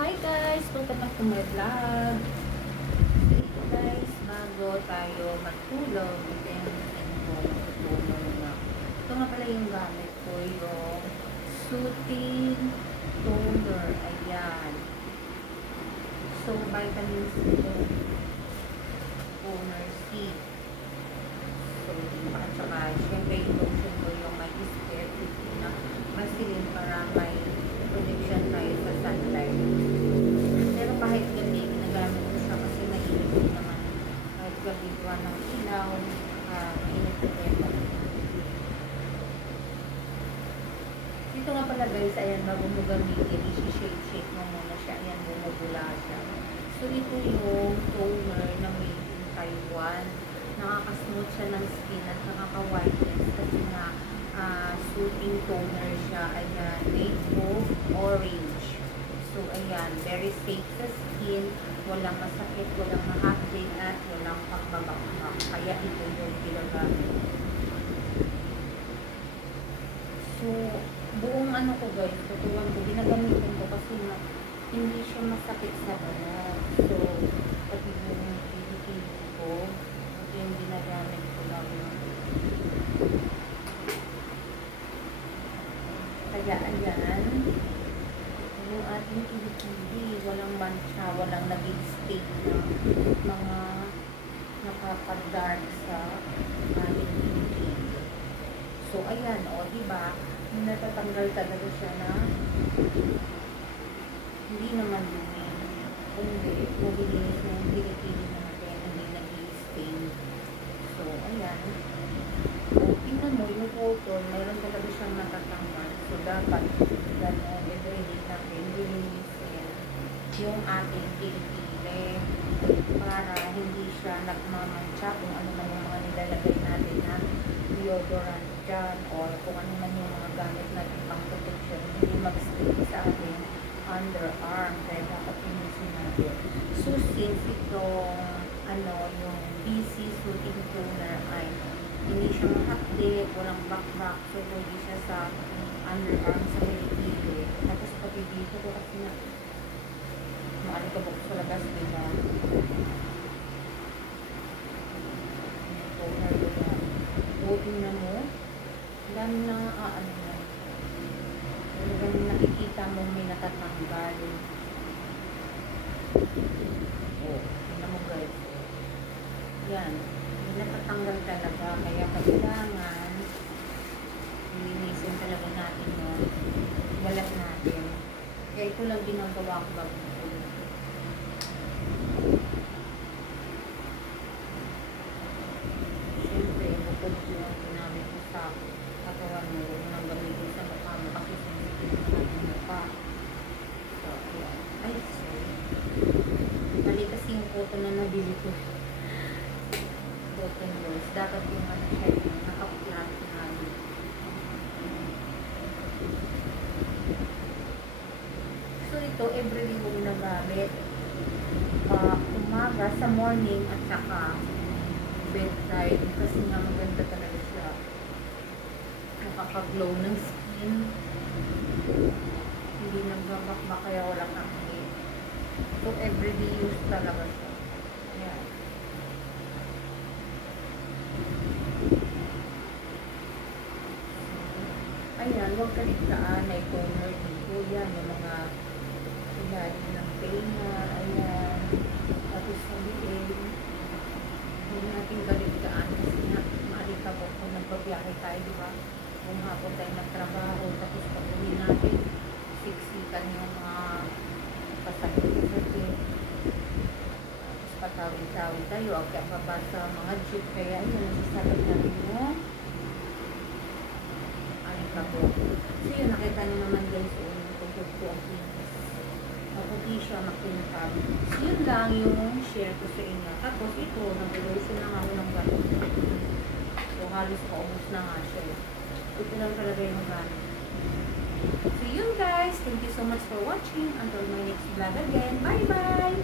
Hi guys! Welcome back to my vlog. So ito guys, bago tayo matulog, ito yung matulog na. Ito nga pala yung gamit ko, yung soothing toner. Ayan. So vitamin C toner C. So at saka syempre yung lotion ko yung may spare na masilin para may protection tayo sa sunlight. Pero kahit gabi, ginagamit ko siya kasi mainit naman. Kahit gabi gawa ng ilaw, mainit ko ito. Dito nga pala guys, ayan, bago mo gamitin, isi-shake mo muna siya. Ayan, bumubula siya. So ito yung toner na made in Taiwan. Nakaka-smooth siya ng skin at nakaka-whiteness kasi nga soothing toner siya. Ayan, rainbow orange. So, ayan, very safe sa skin, walang masakit, walang mahapdi, at walang pagbabakbak. Kaya ito yung ginagamit. So, buong ano ko guys, tutuwan ko, ginagamitin ko kasi na hindi siya masakit sa balat. So, pati yung kilikili ko, ito yung ginagamit ko lang. Kaya, ayan, yung ating kilikili, walang mancha, walang nag-stain na mga nakaka-dark sa ating kilikili. So, ayan, o, diba, natatanggal talaga siya na hindi naman dumi. Kundi, mabilis na yung kilikili natin, hindi nag-stain. So, ayan. O, tingnan mo, yung cotton, mayroon talaga siyang natatanggal. So, dapat, gano'n, everyday natin, lilinisin yung ating kilikili para hindi siya nagmamantsa kung ano man yung mga nilalagay natin na deodorant dyan or kung ano man yung mga gamit natin pang protection, hindi mag-stick sa ating underarm. Kaya dapat linisin natin. So, since itong, yung BC Soothing Toner ay hindi siya mahapdi, walang bakbak, so pwede siya sa underarm, sa kilikili. Tapos pati dito ko kasi na maalikabok sa labas, diba? Toner diba? Butin na mo. Dami na na. Talagang nakikita mo may natatanggal. Oh, tingnan mo guys. Yan. May natatanggal talaga. Kaya kailangan linisin talaga natin yung balat natin. Kaya ito lang ginagawa ko bago matulog. Siyempre, bukod yung ginamit mo sa katawan mo, huwag mo nang gamitin sa mukha mo kasi sensitive na natin mukha. So, ayan. Ay, sorry. Mali kasi yung cotton na nabili ko. Cotton balls. Dapat yung siya yung naka-flat na. So, ito, everyday mo ginagamit. Umaga, sa morning, at saka bedtime. Kasi nga maganda talaga siya. Nakaka-glow ng skin. Hindi nagbabakbak kaya walang acne. So, everyday use talaga siya. Ayan. Ayan, huwag kaligtaan. May toner dito. Yan, yung mga ilalim ng tenga. Ayan. Tapos sa liig. Huwag natin kaligtaan kasi nga maalikabok kung nagbabiyahe tayo, diba? Kung hapon tayo nagtrabaho, tapos pag-uwi natin, siksikan yung mga pasahit-pasahit. Tapos patawid-tawid tayo, agad baba sa mga jeep, kaya yun, nasasagad natin yung alikabok. So yun, nakita nyo naman guys, yung tungkol ko ang kinis. Maputi siya, makintab. So yun lang yung share ko sa inyo. Tapos ito, nag-lotion na nga ako ng gano'n. So halos paubos na nga siya. Ito lang talaga yung gamit. So yun guys, thank you so much for watching. Until my next vlog again. Bye bye!